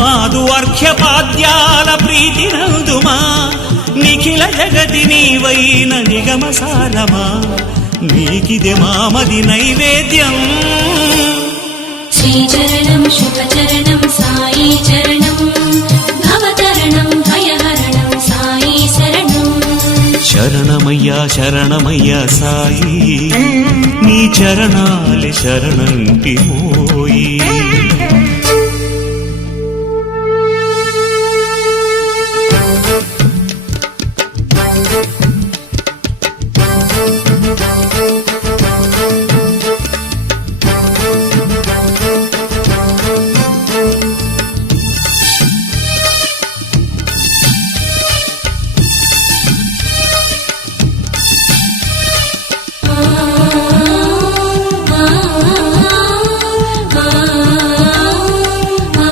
మాదు అర్ఘ్యపాద్యాల ప్రీతి నందుమా నిఖిల జగతి నీవైన నిగమసారమా నీకిదే మామది నైవేద్యం శ్రీచరణం శుభచరణం సాయి చరణం భవతరణం భయహరణం సాయి శరణం శరణమయ్యా శరణమయ్యా సాయి నీ చరణాలి శరణంటి మోయి